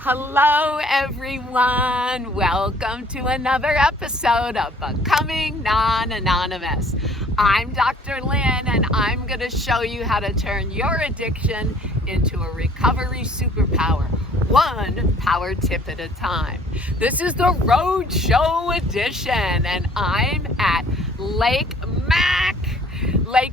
Hello everyone, welcome to another episode of Becoming Non-Anonymous. I'm Dr. Lynn and I'm going to show you how to turn your addiction into a recovery superpower, one power tip at a time. This is the Road Show edition and I'm at Lake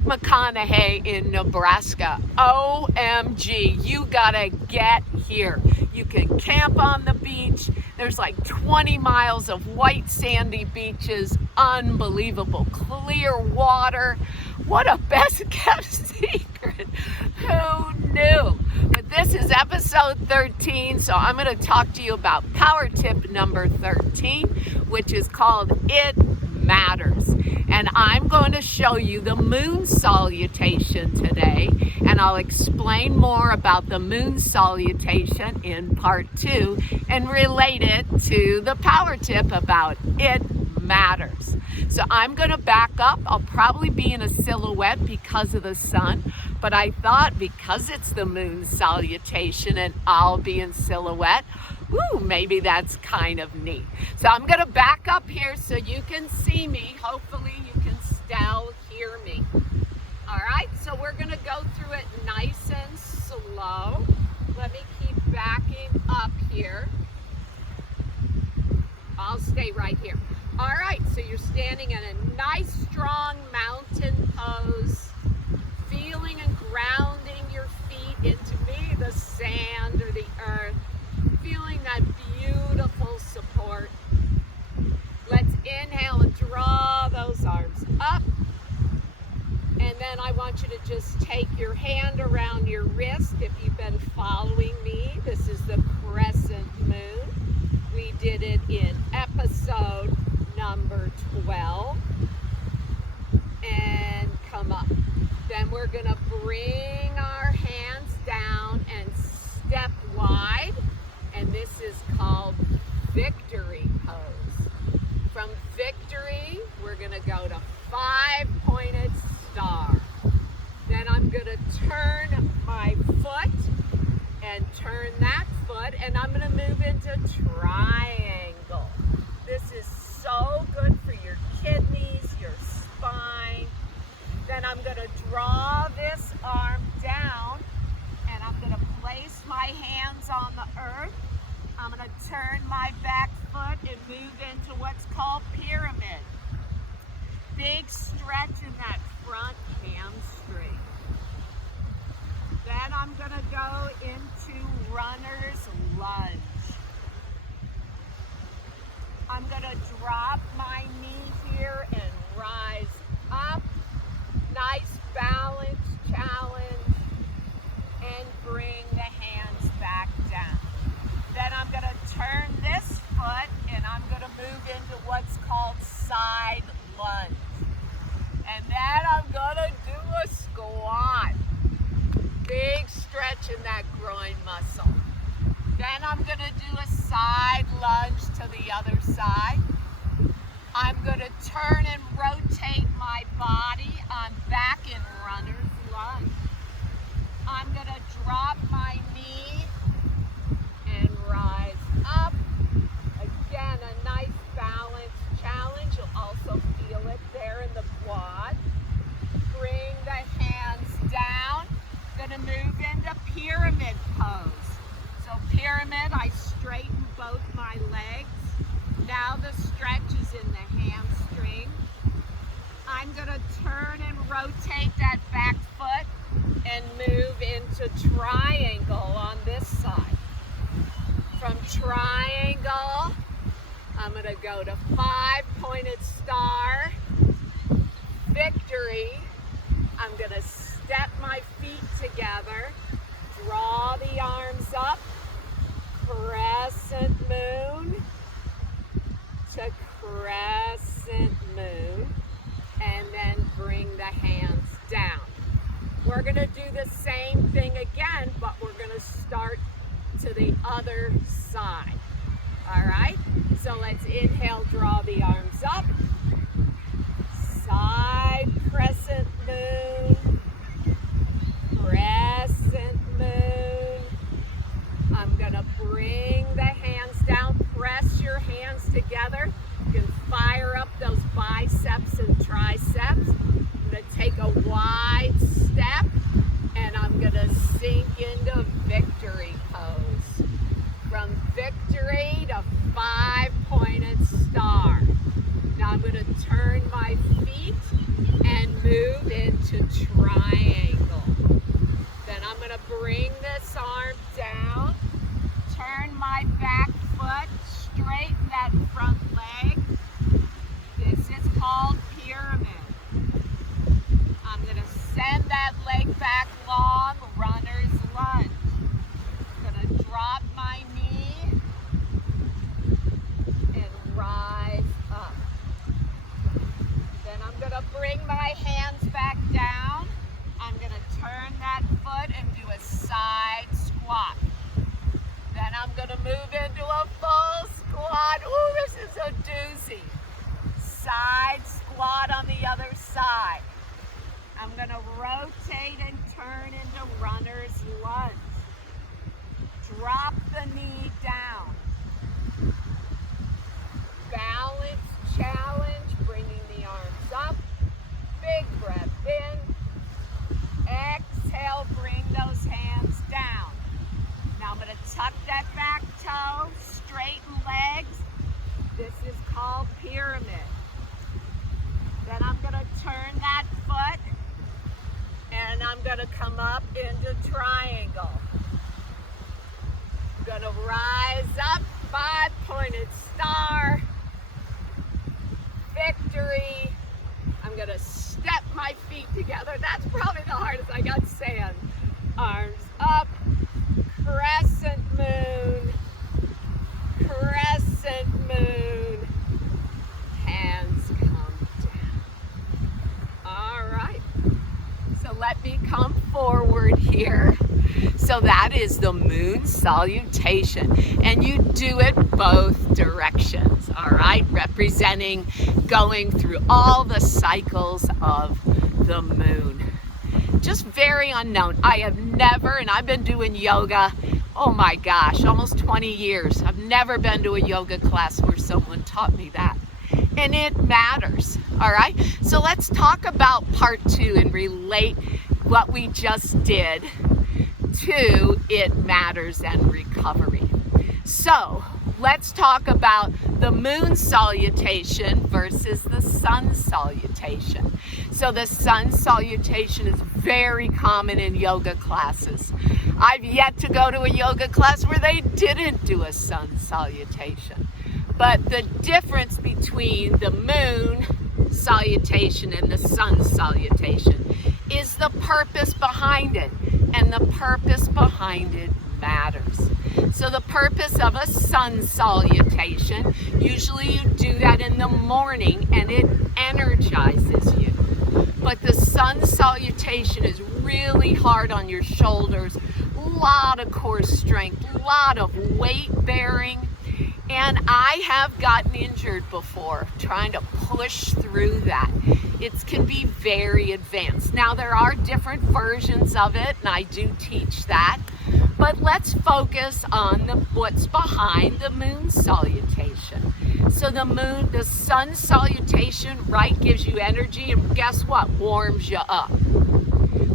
McConaughey in Nebraska. OMG, you gotta get here. You can camp on the beach. There's like 20 miles of white sandy beaches, unbelievable clear water. What a best kept secret. Who knew? But this is episode 13, so I'm going to talk to you about power tip number 13, which is called It Matters. And I'm going to show you the moon salutation today, and I'll explain more about the moon salutation in part 2 and relate it to the power tip about it matters. So I'm going to back up. I'll probably be in a silhouette because of the sun, but I thought because it's the moon salutation and I'll be in silhouette, maybe that's kind of neat. So I'm going to back up here so you can see me. Hopefully you can still hear me. All right, so we're going to go through it nice and slow. Let me keep backing up here. I'll stay right here. All right, so you're standing in a nice, strong mountain pose, feeling and grounding your feet into maybe the sand or the earth, feeling that beautiful support. Let's inhale and draw those arms up. And then I want you to just take your hand around your wrist. If you've been following me, this is the crescent moon. We did it in episode number 12. And come up. Then we're going to bring our hands down and step wide. And this is called victory pose. From victory, we're going to go to 5-pointed star. Then I'm going to turn my foot and turn that foot, and I'm going to move into triangle. This is so good for your kidneys, your spine. Then I'm going to draw this arm down, and I'm going to place my hands on the earth. I'm going to turn my back foot and move into what's called pyramid. Big stretch in that front hamstring. Then I'm going to go into runner's lunge. I'm going to drop my knee here and rise up. Nice balance challenge. And bring the hands back down. Then I'm going to turn this foot and I'm going to move into what's called side lunge. And then I'm going to do a squat. Big stretch in that groin muscle. Then I'm going to do a side lunge to the other side. I'm going to turn and rotate my body. I'm back in runner's lunge. I'm going to drop my knee and rise up. Again, a nice balance challenge. You'll also feel it there in the quad. Bring the hands down. Gonna move into pyramid pose. So pyramid, I straighten both my legs. Now the stretch is in the hamstring. I'm gonna turn and rotate that back foot and move into triangle on this side. From triangle, I'm going to go to 5-pointed star. Victory. I'm going to step my feet together. Draw the arms up. Crescent moon to crescent moon. And then bring the hands down. We're going to do the same thing again, but we're going to start to the other side. All right, so let's inhale, draw the arms up. Side crescent moon, crescent moon. I'm gonna bring the hands down, press your hands together. You can fire up those biceps and triceps. I'm gonna take a wide step and I'm gonna sink into victory pose. From victory to 5-pointed star. Now I'm gonna turn my feet and move into triangle. Then I'm gonna bring this arm down, turn my back foot, straighten that front leg. This is called pyramid. I'm gonna send that leg back long, runner's lunge. I'm gonna drop my knee and rise up. Then I'm gonna bring my hands back down. I'm gonna turn that foot and do a side squat. Then I'm gonna move into a full squat. Ooh, this is a doozy. Side squat on the other side. I'm gonna rotate and turn into runner's lunge. Drop the knee down. Balance challenge, bringing the arms up. Big breath in. Exhale, bring those hands down. Now I'm gonna tuck that back toe, straighten legs. This is called pyramid. Then I'm gonna turn that foot and I'm gonna come up into triangle. I'm gonna rise up, 5-pointed star. Victory. I'm gonna step my feet together. That's probably the hardest. I got sand. Arms up, crescent moon, crescent moon. Hands come down. All right. So let me come forward here. So that is the moon salutation, and you do it both directions, all right? Representing going through all the cycles of the moon. Just very unknown. I have never, and I've been doing yoga, oh my gosh, almost 20 years. I've never been to a yoga class where someone taught me that. And it matters, all right? So let's talk about part 2 and relate what we just did to it matters and recovery. So let's talk about the moon salutation versus the sun salutation. So the sun salutation is very common in yoga classes. I've yet to go to a yoga class where they didn't do a sun salutation. But the difference between the moon salutation and the sun salutation is the purpose behind it. And the purpose behind it matters. So the purpose of a sun salutation, usually you do that in the morning and it energizes you. But the sun salutation is really hard on your shoulders, a lot of core strength, a lot of weight bearing. And I have gotten injured before trying to push through that. It can be very advanced. Now there are different versions of it, and I do teach that. But let's focus on what's behind the moon salutation. So the sun salutation, right, gives you energy, and guess what? Warms you up.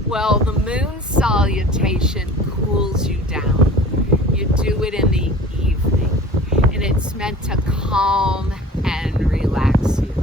Well, the moon salutation cools you down. You do it in the evening. And it's meant to calm and relax you.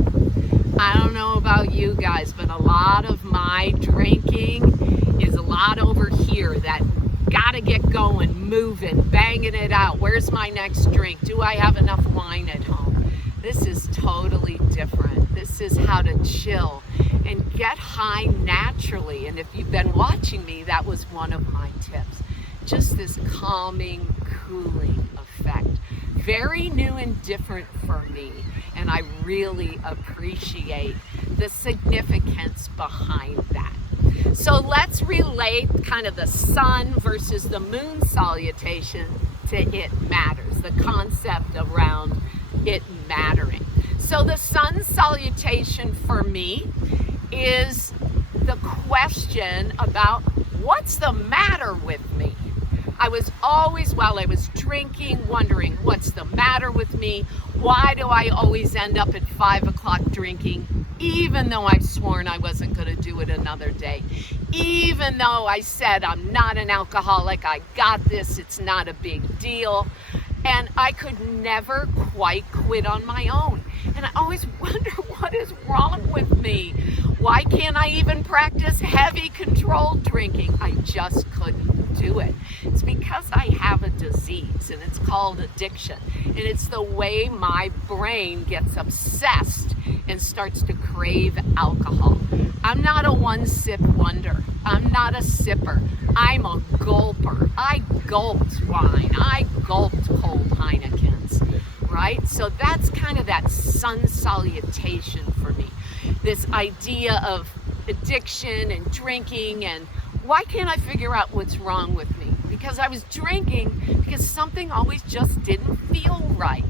I don't know about you guys, but a lot of my drinking is a lot over here that gotta get going, moving, banging it out. Where's my next drink? Do I have enough wine at home? This is totally different. This is how to chill and get high naturally. And if you've been watching me, that was one of my tips. Just this calming, cooling effect. Very new and different for me, and I really appreciate the significance behind that. So let's relate kind of the sun versus the moon salutation to it matters, the concept around it mattering. So the sun salutation for me is the question about what's the matter with me? I was always, while I was drinking, wondering what's the matter with me? Why do I always end up at 5 o'clock drinking, even though I've sworn I wasn't going to do it another day? Even though I said I'm not an alcoholic, I got this, it's not a big deal. And I could never quite quit on my own. And I always wonder, what is wrong with me? Why can't I even practice heavy controlled drinking? I just couldn't do it. It's because I have a disease, and it's called addiction. And it's the way my brain gets obsessed and starts to crave alcohol. I'm not a one-sip wonder. I'm not a sipper. I'm a gulper. I gulped wine. I gulped cold Heinekens, right? So that's kind of that sun salutation for me. This idea of addiction and drinking, and why can't I figure out what's wrong with me? Because I was drinking because something always just didn't feel right.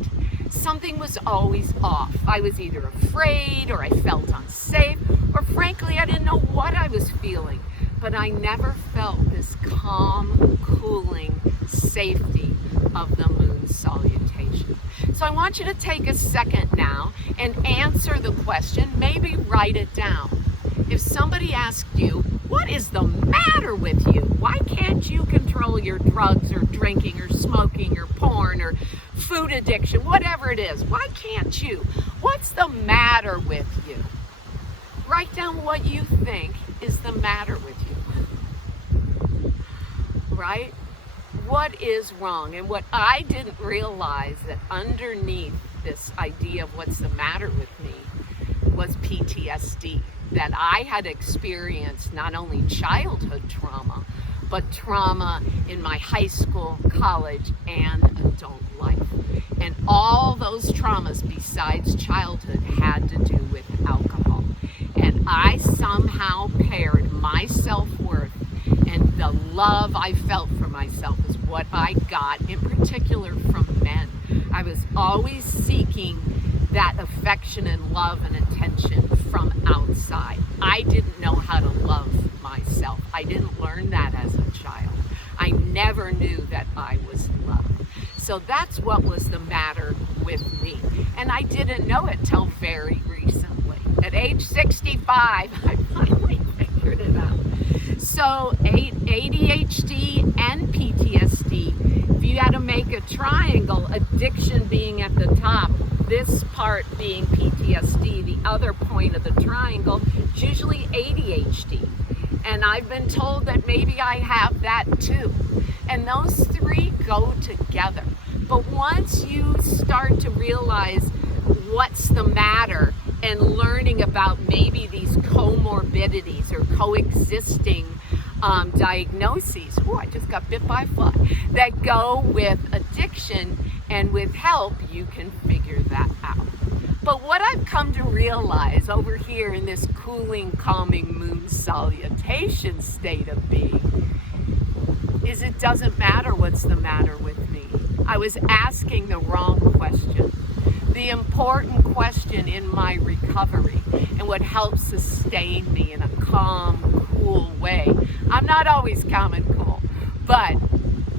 Something was always off. I was either afraid, or I felt unsafe, or frankly, I didn't know what I was feeling. But I never felt this calm, cooling safety of the moon salutation. So I want you to take a second now and answer the question, maybe write it down. If somebody asked you, what is the matter with you? Why can't you control your drugs or drinking or smoking or porn or food addiction, whatever it is? Why can't you? What's the matter with you? Write down what you think is the matter with you. Right? What is wrong? And what I didn't realize, that underneath this idea of what's the matter with me was PTSD. That I had experienced not only childhood trauma, but trauma in my high school, college, and adult life. And all those traumas besides childhood had to do with alcohol. And I somehow paired my self-worth and the love I felt for myself is what I got, in particular from men. I was always seeking that affection and love and attention from outside. I didn't know how to love myself. I didn't learn that as a child. I never knew that I was loved. So that's what was the matter with me. And I didn't know it till very recently. At age 65, I finally figured it out. So ADHD and PTSD, if you had to make a triangle, addiction being at the top, this part being PTSD, the other point of the triangle, it's usually ADHD. And I've been told that maybe I have that too. And those three go together. But once you start to realize what's the matter and learning about maybe these comorbidities or coexisting diagnoses, I just got bit by a fly, that go with addiction, and with help, you can figure that out. But what I've come to realize over here in this cooling, calming moon salutation state of being is it doesn't matter what's the matter with me. I was asking the wrong question. The important question in my recovery and what helps sustain me in a calm, cool way. I'm not always calm and cool, but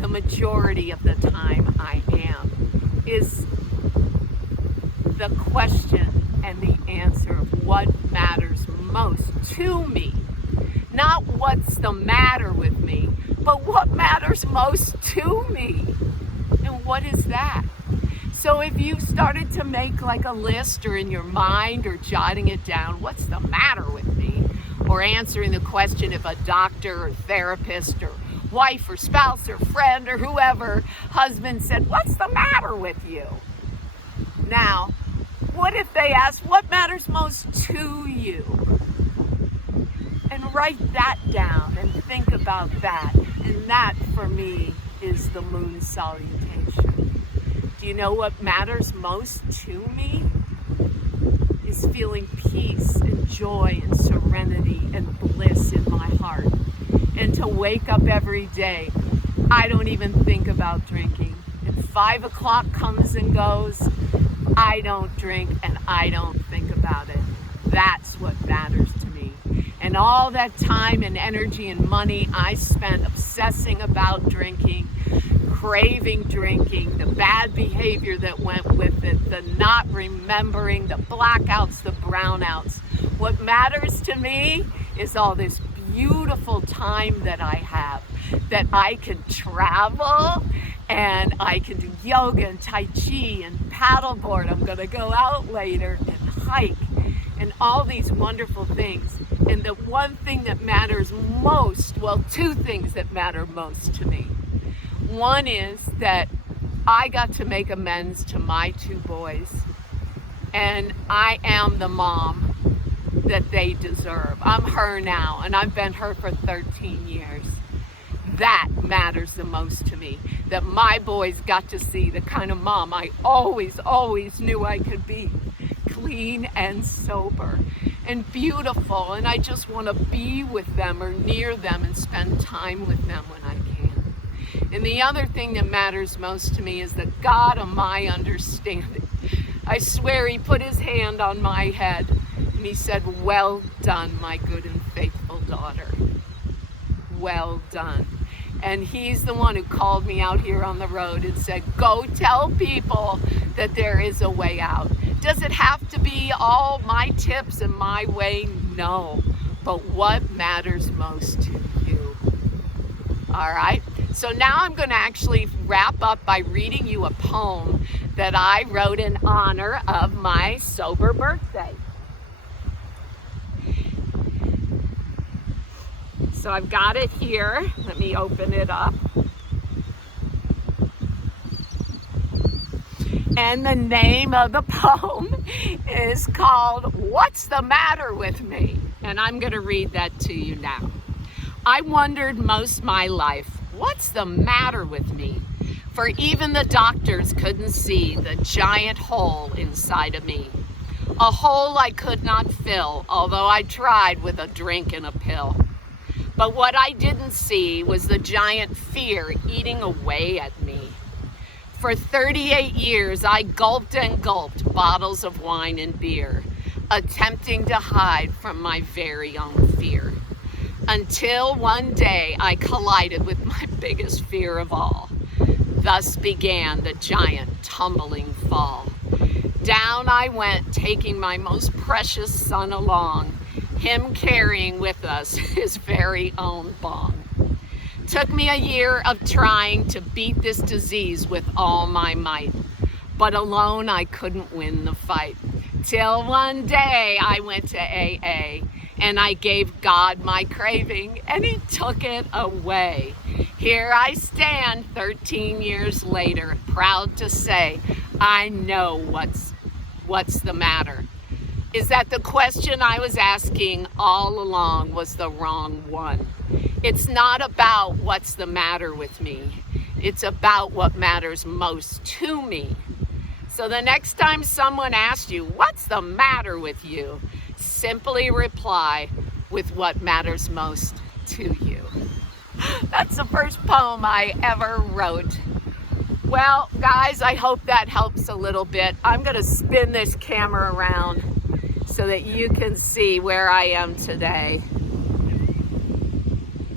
the majority of the time I am, is the question and the answer of what matters most to me. Not what's the matter with me, but what matters most to me. And what is that? So if you started to make like a list, or in your mind, or jotting it down, what's the matter with me? Or answering the question if a doctor or therapist or wife or spouse or friend or whoever, husband, said, what's the matter with you? Now, what if they asked, what matters most to you? And write that down and think about that. And that, for me, is the moon salutation. Do you know what matters most to me? Is feeling peace and joy and serenity and bliss in my heart. And to wake up every day, I don't even think about drinking. If 5 o'clock comes and goes, I don't drink and I don't think about it. That's what matters to me. And all that time and energy and money I spent obsessing about drinking, craving drinking, the bad behavior that went with it, the not remembering, the blackouts, the brownouts. What matters to me is all this beautiful time that I have, that I can travel and I can do yoga and Tai Chi and paddleboard. I'm going to go out later and hike and all these wonderful things. And the one thing that matters most, well, two things that matter most to me. One is that I got to make amends to my two boys, and I am the mom that they deserve. I'm her now, and I've been her for 13 years. That matters the most to me, that my boys got to see the kind of mom I always knew I could be. Clean and sober and beautiful, and I just want to be with them or near them and spend time with them when I can. And the other thing that matters most to me is the God of my understanding. I swear he put his hand on my head and he said, "Well done, my good and faithful daughter. Well done." And he's the one who called me out here on the road and said, "Go tell people that there is a way out." Does it have to be all my tips and my way? No. But what matters most to you? All right. So now I'm going to actually wrap up by reading you a poem that I wrote in honor of my sober birthday. So I've got it here. Let me open it up. And the name of the poem is called "What's the Matter with Me?" And I'm going to read that to you now. I wondered most my life, what's the matter with me? For even the doctors couldn't see the giant hole inside of me. A hole I could not fill, although I tried with a drink and a pill. But what I didn't see was the giant fear eating away at me. For 38 years, I gulped and gulped bottles of wine and beer, attempting to hide from my very own fear. Until one day I collided with my biggest fear of all. Thus began the giant tumbling fall. Down I went, taking my most precious son along, him carrying with us his very own bong. Took me a year of trying to beat this disease with all my might, but alone I couldn't win the fight. Till one day I went to AA, and I gave God my craving, and he took it away. Here I stand 13 years later, proud to say, I know what's the matter. Is that the question I was asking all along was the wrong one. It's not about what's the matter with me. It's about what matters most to me. So the next time someone asks you, what's the matter with you? Simply reply with what matters most to you. That's the first poem I ever wrote. Well, guys, I hope that helps a little bit. I'm going to spin this camera around so that you can see where I am today.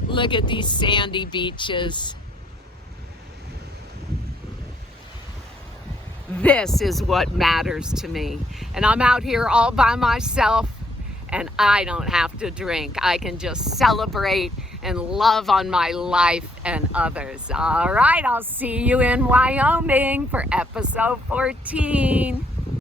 Look at these sandy beaches. This is what matters to me. And I'm out here all by myself, and I don't have to drink. I can just celebrate and love on my life and others. All right, I'll see you in Wyoming for episode 14.